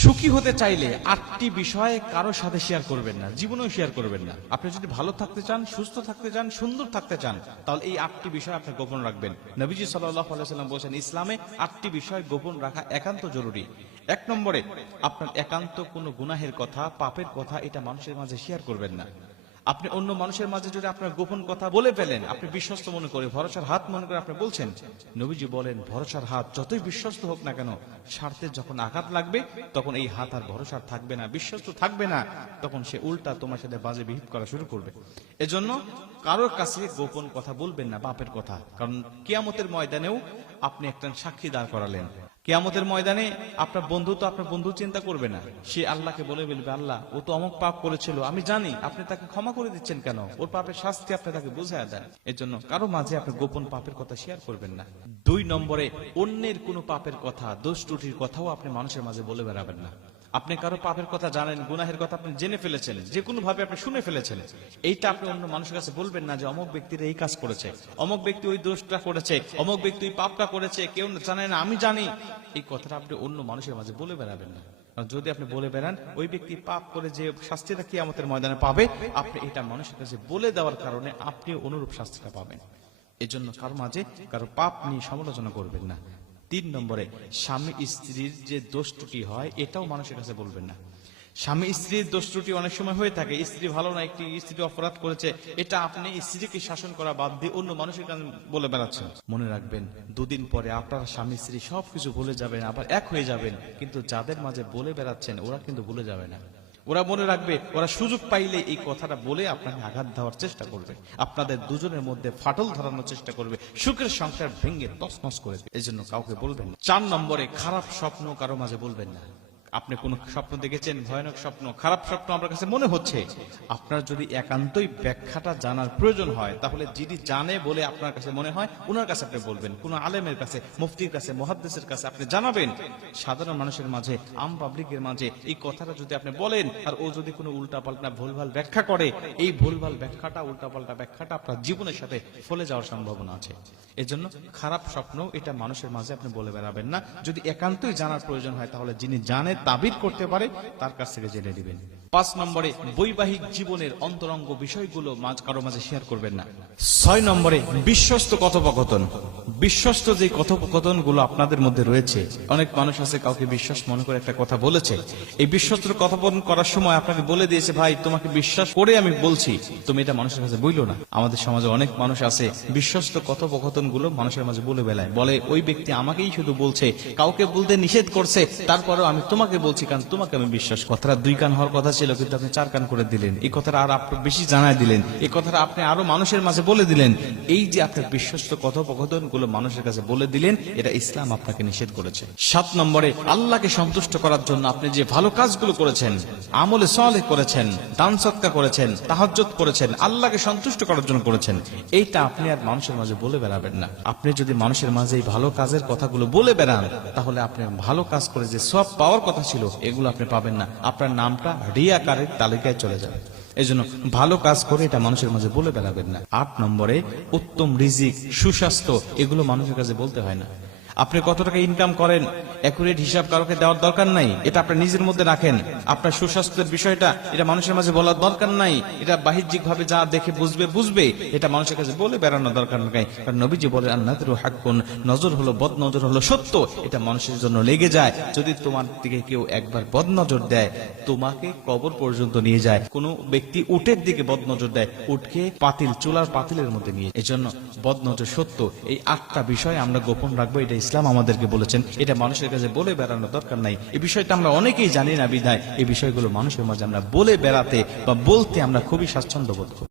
সুখী হতে চাইলে 8টি বিষয় কারোর সাথে শেয়ার করবেন না, জীবনেও শেয়ার করবেন না। আপনি যদি ভালো থাকতে চান, সুস্থ থাকতে চান, সুন্দর থাকতে চান, তাহলে এই 8টি বিষয় আপনি গোপন রাখবেন। নবীজি সাল্লাল্লাহু আলাইহি ওয়াসাল্লাম বলেছেন, ইসলামে 8টি বিষয় গোপন রাখা একান্ত জরুরি। 1 নম্বরে, আপনার একান্ত কোনো গুনাহের কথা, পাপের কথা এটা মানুষের মাঝে শেয়ার করবেন না। আপনি অন্য মানুষের মাঝে যদি আপনার গোপন কথা বলে ফেলেন, আপনি বিশ্বস্ত মনে করে, ভরসার হাত মনে করে আপনি বলছেন, নবীজি বলেন ভরসার হাত যতই বিশ্বস্ত হোক না কেন, স্বার্থে যখন আঘাত লাগবে তখন এই হাত আর ভরসা থাকবে না, বিশ্বস্ত থাকবে না, তখন সে উল্টা তোমার সাথে বাজে বিহেভ করা শুরু করবে। এজন্য কারোর কাছে গোপন কথা বলবেন না, পাপের কথা। কারণ কিয়ামতের ময়দানেও আপনি একটা সাক্ষী দাঁড় করালেন। কিয়ামতের ময়দানে আপনার বন্ধু তো আপনার বন্ধু চিন্তা করবে না, সে আল্লাহকে বলে বলবে, আল্লাহ ও তো অমুক পাপ করেছিল, আমি জানি, আপনি তাকে ক্ষমা করে দিচ্ছেন কেন? ওর পাপের শাস্তি আপনি তাকে বুঝাইয়া দেন। এর জন্য কারো মাঝে আপনি গোপন পাপের কথা শেয়ার করবেন না। 2 নম্বরে, অন্যের কোনো পাপের কথা, দোষ ত্রুটির কথাও আপনি মানুষের মাঝে বলে বেড়াবেন না। আপনি কারো পাপের কথা জানেন, গুনাহের কথা আপনি জেনে ফেলেছেন, যে কোনো ভাবে আপনি শুনে ফেলেছেন, এইটা আপনি অন্য মানুষের কাছে বলবেন না যে অমুক ব্যক্তির এই কাজ করেছে, অমুক ব্যক্তি ওই দোষটা করেছে, অমুক ব্যক্তি ওই পাপটা করেছে, কেউ জানে না, আমি জানি। এই কথাটা আপনি অন্য মানুষের মাঝে বলে বেড়াবেন না। যদি আপনি বলে বেড়ান, ওই ব্যক্তি পাপ করে যে শাস্তিটা কিয়ামতের ময়দানে পাবে, আপনি এটা মানুষের কাছে বলে দেওয়ার কারণে আপনি অনুরূপ শাস্তিটা পাবেন। এজন্য কারো মাঝে কারো পাপ নিয়ে সমালোচনা করবেন না। 3 নম্বরে, স্বামী স্ত্রীর যে দোষ ত্রুটি হয় এটাও মানুষের কাছে বলবেন না। স্বামী স্ত্রীর দোষ ত্রুটি অনেক সময় হয়ে থাকে, স্ত্রী ভালো না, একটি স্ত্রী অপরাধ করেছে, এটা আপনি স্ত্রীকে শাসন করা বাদ দিয়ে অন্য মানুষের কাছে বলে বেড়াচ্ছেন। মনে রাখবেন, 2 দিন পরে আপনার স্বামী স্ত্রী সবকিছু ভুলে যাবেন, আবার এক হয়ে যাবেন, কিন্তু যাদের মাঝে বলে বেড়াচ্ছেন ওরা কিন্তু ভুলে যাবে না। ওরা মনে রাখবে, ওরা সুযোগ পাইলে এই কথাটা বলে আপনাকে আঘাত দেওয়ার চেষ্টা করবে, আপনাদের দুজনের মধ্যে ফাটল ধরানোর চেষ্টা করবে, সুখের সংসার ভেঙে তছনছ করে দেবে। এই জন্য কাউকে বলবেন না। 4 নম্বরে, খারাপ স্বপ্ন কারো মাঝে বলবেন না। আপনি কোন স্বপ্ন দেখেছেন, ভয়ানক স্বপ্ন, খারাপ স্বপ্ন আপনার কাছে মনে হচ্ছে, আপনার যদি একান্তই ব্যাখ্যাটা জানার প্রয়োজন হয়, তাহলে যিনি জানে বলে আপনার কাছে মনে হয় ওনার কাছে আপনি বলবেন, কোন আলেমের কাছে, মুফতির কাছে, মুহাদ্দিসের কাছে আপনি জানাবেন। সাধারণ মানুষের মাঝে, আম পাবলিকের মাঝে এই কথাটা যদি আপনি বলেন আর ও যদি কোনো উল্টাপাল্টা ভুলভাল ব্যাখ্যা করে, এই ভুলভাল ব্যাখ্যাটা, উল্টাপাল্টা ব্যাখ্যাটা আপনার জীবনের সাথে ফলে যাওয়ার সম্ভাবনা আছে। এজন্য খারাপ স্বপ্ন এটা মানুষের মাঝে আপনি বলে বেড়াবেন না। যদি একান্তই জানার প্রয়োজন হয়, তাহলে যিনি জানে, তাবির করতে পারে, তার কাছ থেকে জেনে নেবেন। 5 নম্বরে, বৈবাহিক জীবনের অন্তরঙ্গ বিষয়গুলো কারো মাঝে শেয়ার করবেন না। 6 নম্বরে, বিশ্বস্ত কথোপকথন। বিশ্বস্ত যে কথোপকথন গুলো আপনাদের মধ্যে রয়েছে, অনেক মানুষ আছে কাউকে বিশ্বাস মনে করে একটা কথা বলেছে, এই বিশ্বস্ত কথোপকথন করার সময় আপনাকে বলে দিয়েছে, ভাই তোমাকে বিশ্বাস করে আমি বলছি, তুমি এটা মানুষের কাছে বইলো না। আমাদের সমাজে অনেক মানুষ আছে বিশ্বস্ত কথোপকথন গুলো মানুষের মাঝে বলে বেলায়, বলে ওই ব্যক্তি আমাকেই শুধু বলছে, কাউকে বলতে নিষেধ করছে, তারপরেও আমি তোমাকে বলছি কারণ তোমাকে আমি বিশ্বাস। কথাটা 2 কান হওয়ার কথা ছিল, কিন্তু আপনি 4 কান করে দিলেন। এই কথাটা আর আপনি বেশি জানাই দিলেন, এই কথাটা আপনি আরো মানুষের মাঝে বলে দিলেন। এই যে আপনার বিশ্বস্ত কথোপকথন গুলো মানুষের কাছে বলে দিলেন, এটা ইসলাম আপনাকে নিষেধ করেছে। 7 নম্বরে, আল্লাহকে সন্তুষ্ট করার জন্য আপনি যে ভালো কাজগুলো করেছেন, আমলে সালেহ করেছেন, দান সদকা করেছেন, তাহাজ্জুদ করেছেন, আল্লাহকে সন্তুষ্ট করার জন্য করেছেন, এইটা আপনি আর মানুষের মাঝে বলে বেড়াবেন না। আপনি যদি মানুষের মাঝে এই ভালো কাজের কথাগুলো বলে বেড়ান, তাহলে আপনি ভালো কাজ করে যে সব পাওয়ার কথা ছিল এগুলো আপনি পাবেন না, আপনার নামটা রিয়াকারের তালিকায় চলে যাবে। এই জন্য ভালো কাজ করে এটা মানুষের মাঝে বলে বেড়াবেন না। 8 নম্বরে, উত্তম রিজিক, সুস্বাস্থ্য, এগুলো মানুষের কাছে বলতে হয় না। আপনি কত টাকা ইনকাম করেন, অ্যাকুরেট হিসাব কারোকে দেওয়ার দরকার নাই, এটা আপনি নিজের মধ্যে রাখেন। আপনার সুস্বাস্থ্যের বিষয়টা এটা মানুষের মাঝে বলার দরকার নাই, এটা বাহ্যিক ভাবে যা দেখে বুঝবে, এটা মানুষের কাছে বলে বেড়ানোর দরকার নাই। কারণ নবীজি বলেন, আন-নাযরু হাক্কুন, নজর হলো, বদ নজর হলো সত্য, এটা মানুষের জন্য লেগে যায়। যদি তোমার দিকে কেউ একবার বদ নজর দেয়, তোমাকে কবর পর্যন্ত নিয়ে যায়। কোন ব্যক্তি উটের দিকে বদ নজর দেয়, উটকে চুলার পাতিলের মধ্যে নিয়ে। এজন্য বদ নজর সত্য, এই 8টা বিষয় আমরা গোপন রাখবো, এটা ইসলাম আমাদেরকে বলেছেন। এটা মানুষের কাছে বলে বেড়ানোর দরকার নাই। এই বিষয়টা আমরা অনেকেই জানি না, বিধায় এই বিষয়গুলো মানুষের মাঝে আমরা বলে বেড়াতে বা বলতে আমরা খুবই স্বাচ্ছন্দ্য বোধ করি।